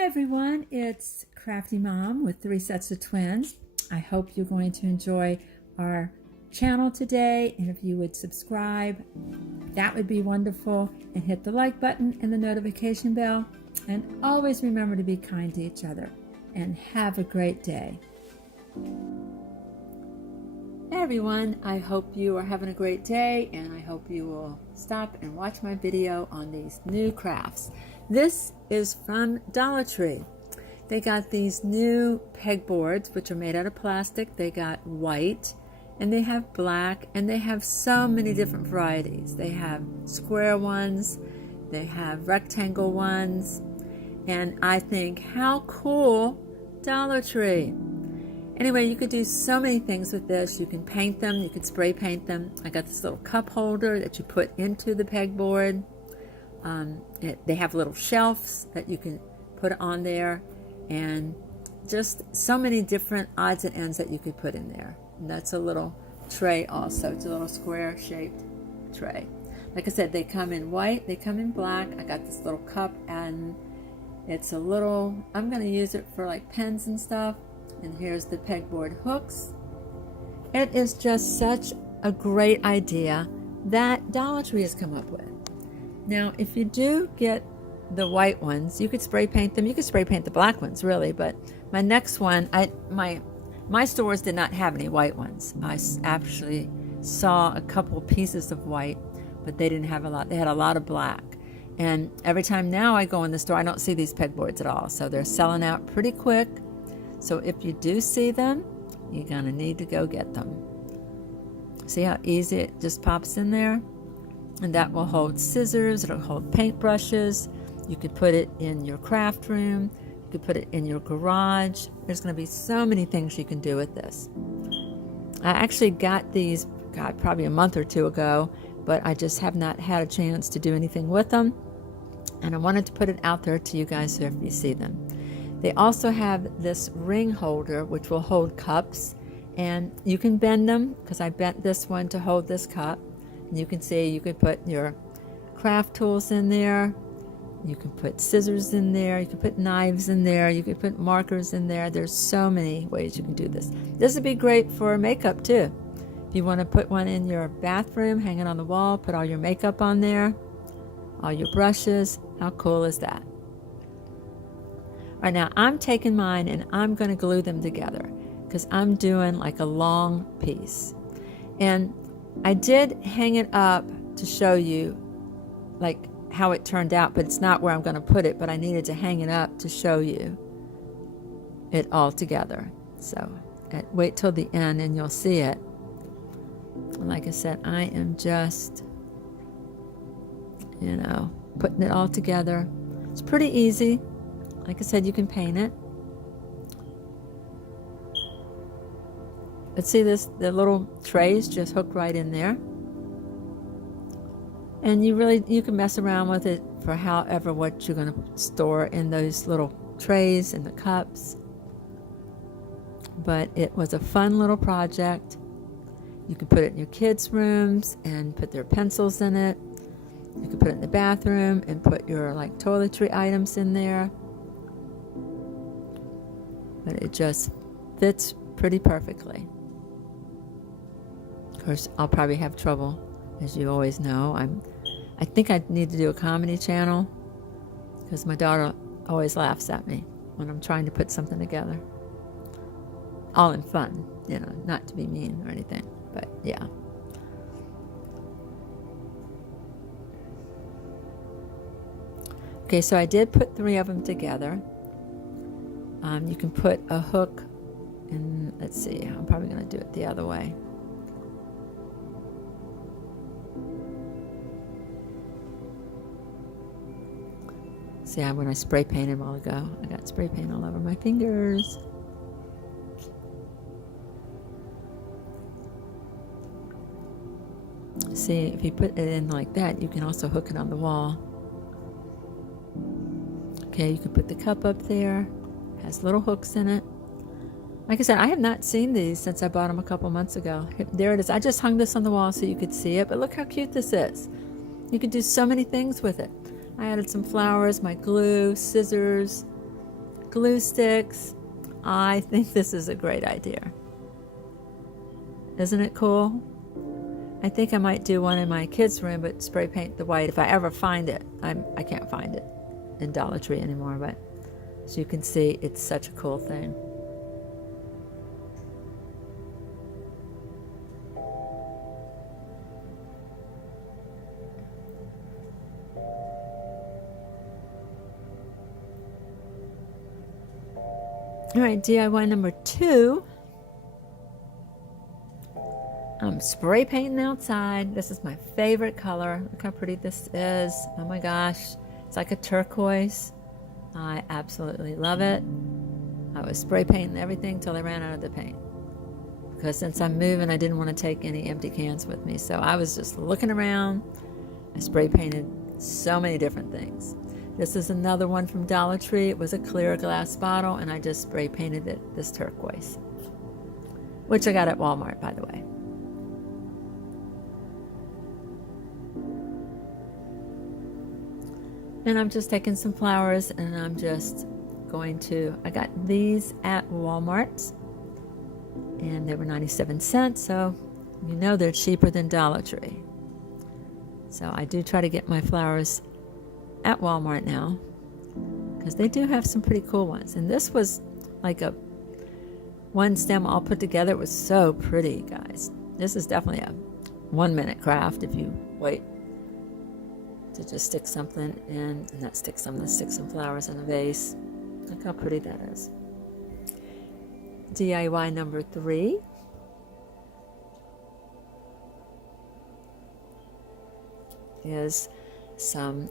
Hi everyone, it's Crafty Mom with 3 sets of twins. I hope you're going to enjoy our channel today, and if you would subscribe, that would be wonderful, and hit the like button and the notification bell, and always remember to be kind to each other, and have a great day. Hey everyone, I hope you are having a great day, and I hope you will stop and watch my video on these new crafts. This is from Dollar Tree. They got these new pegboards, which are made out of plastic. They got white, and they have black, and they have so many different varieties. They have square ones, they have rectangle ones, and I think, how cool, Dollar Tree. Anyway, you could do so many things with this. You can paint them, you can spray paint them. I got this little cup holder that you put into the pegboard. They have little shelves that you can put on there, and just so many different odds and ends that you could put in there. And that's a little tray also. It's a little square shaped tray. Like I said, they come in white, they come in black. I got this little cup, and it's a little, I'm going to use it for like pens and stuff. And here's the pegboard hooks. It is just such a great idea that Dollar Tree has come up with. Now, if you do get the white ones, you could spray paint them. You could spray paint the black ones, really. But my next one, my stores did not have any white ones. I actually saw a couple pieces of white, but they didn't have a lot. They had a lot of black. And every time now I go in the store, I don't see these pegboards at all. So they're selling out pretty quick. So if you do see them, you're going to need to go get them. See how easy it just pops in there? And that will hold scissors, it'll hold paintbrushes. You could put it in your craft room. You could put it in your garage. There's going to be so many things you can do with this. I actually got these, God, probably a month or two ago, but I just have not had a chance to do anything with them. And I wanted to put it out there to you guys so if you see them. They also have this ring holder, which will hold cups, and you can bend them, because I bent this one to hold this cup. And you can see you could put your craft tools in there, you can put scissors in there, you can put knives in there, you can put markers in there. There's so many ways you can do this. This would be great for makeup too. If you want to put one in your bathroom, hang it on the wall, put all your makeup on there, all your brushes. How cool is that? All right, now I'm taking mine and I'm going to glue them together because I'm doing like a long piece. And I did hang it up to show you like how it turned out, but it's not where I'm going to put it, but I needed to hang it up to show you it all together. So wait till the end and you'll see it. And like I said, I am just, putting it all together. It's pretty easy. Like I said, you can paint it. But see this, the little trays just hook right in there. And you can mess around with it for however what you're going to store in those little trays and the cups. But it was a fun little project. You can put it in your kids' rooms and put their pencils in it. You can put it in the bathroom and put your like toiletry items in there. But it just fits pretty perfectly. Of course, I'll probably have trouble, as you always know. I think I need to do a comedy channel because my daughter always laughs at me when I'm trying to put something together. All in fun, not to be mean or anything, but yeah. Okay, so I did put 3 of them together. You can put a hook in, let's see, I'm probably going to do it the other way. See, when I spray painted a while ago, I got spray paint all over my fingers. See, if you put it in like that, you can also hook it on the wall. Okay, you can put the cup up there. Has little hooks in it. Like I said, I have not seen these since I bought them a couple months ago. There it is. I just hung this on the wall so you could see it, but look how cute this is. You could do so many things with it. I added some flowers, my glue, scissors, glue sticks. I think this is a great idea. Isn't it cool? I think I might do one in my kids' room, but spray paint the white if I ever find it. I can't find it in Dollar Tree anymore, but as you can see, it's such a cool thing. All right, DIY number 2. I'm spray painting outside. This is my favorite color. Look how pretty this is. Oh my gosh. It's like a turquoise. I absolutely love it. I was spray painting everything till I ran out of the paint. Because since I'm moving, I didn't want to take any empty cans with me. So I was just looking around. I spray painted so many different things. This is another one from Dollar Tree. It was a clear glass bottle, and I just spray painted it this turquoise, which I got at Walmart, by the way. And I'm just taking some flowers, and I'm just going to, I got these at Walmart, and they were 97 cents, so you know they're cheaper than Dollar Tree. So I do try to get my flowers at Walmart now, because they do have some pretty cool ones. And this was like a one stem all put together. It was so pretty, guys. This is definitely a 1-minute craft if you wait to just stick something in, and not stick some flowers in a vase. Look how pretty that is. DIY number 3. Is some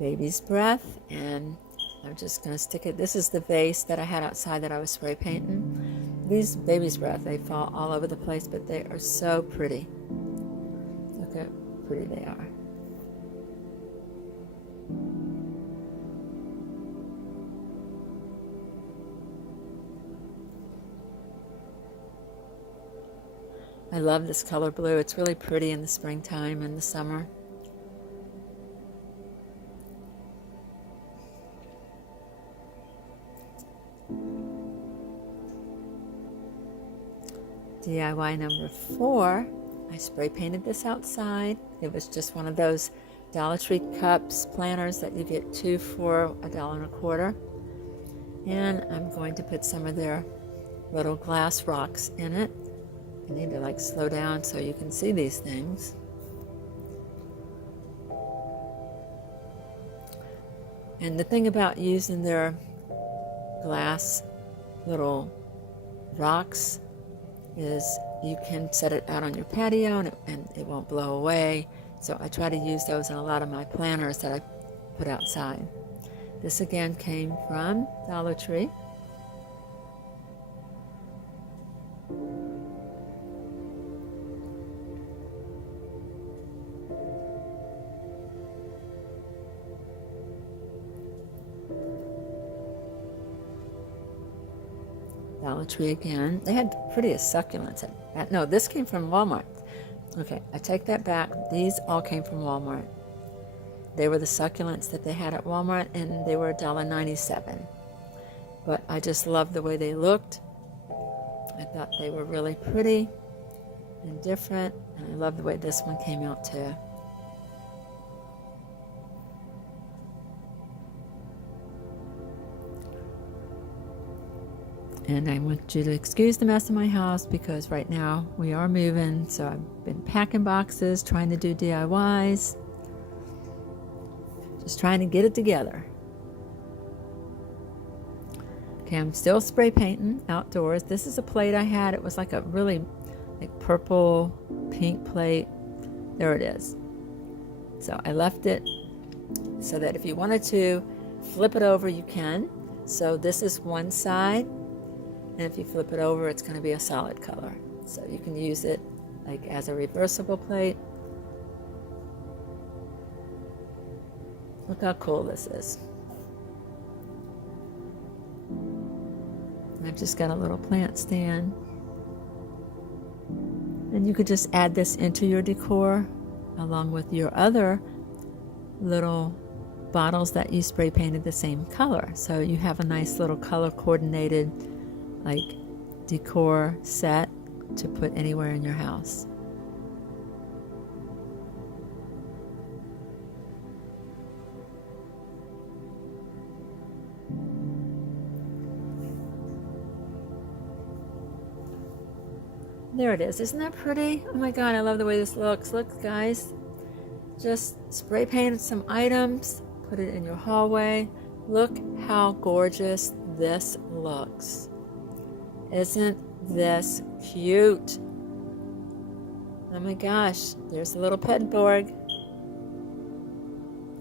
baby's breath, and I'm just going to stick it. This is the vase that I had outside that I was spray painting. These baby's breath, they fall all over the place, but they are so pretty. Look how pretty they are. I love this color blue. It's really pretty in the springtime and the summer. DIY number 4, I spray painted this outside. It was just one of those Dollar Tree cups, planters that you get 2 for $1.25. And I'm going to put some of their little glass rocks in it. I need to like slow down so you can see these things. And the thing about using their glass little rocks is you can set it out on your patio and it won't blow away. So I try to use those in a lot of my planters that I put outside. This again came from Dollar Tree. Dollar Tree again. They had the prettiest succulents. No, this came from Walmart. Okay, I take that back. These all came from Walmart. They were the succulents that they had at Walmart, and they were $1.97. But I just loved the way they looked. I thought they were really pretty and different, and I love the way this one came out too. And I want you to excuse the mess in my house because right now we are moving. So I've been packing boxes, trying to do DIYs. Just trying to get it together. Okay, I'm still spray painting outdoors. This is a plate I had. It was like a really like purple, pink plate. There it is. So I left it so that if you wanted to flip it over, you can. So this is one side. And if you flip it over, it's going to be a solid color. So you can use it like as a reversible plate. Look how cool this is. I've just got a little plant stand. And you could just add this into your decor along with your other little bottles that you spray painted the same color. So you have a nice little color coordinated like decor set to put anywhere in your house. There it is. Isn't that pretty? Oh my God, I love the way this looks. Look, guys. Just spray painted some items, put it in your hallway. Look how gorgeous this looks. Isn't this cute? Oh my gosh, there's the little pegboard.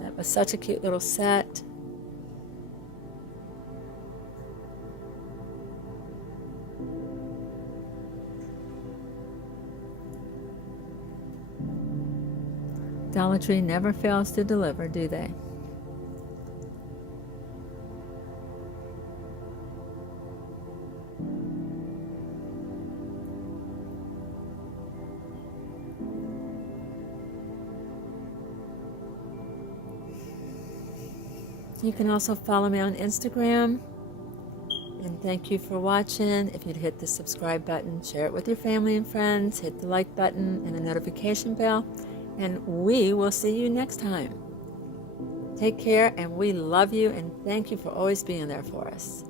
That was such a cute little set. Dollar Tree never fails to deliver, do they? You can also follow me on Instagram. And thank you for watching. If you'd hit the subscribe button, share it with your family and friends, hit the like button and the notification bell. And we will see you next time. Take care, and we love you, and thank you for always being there for us.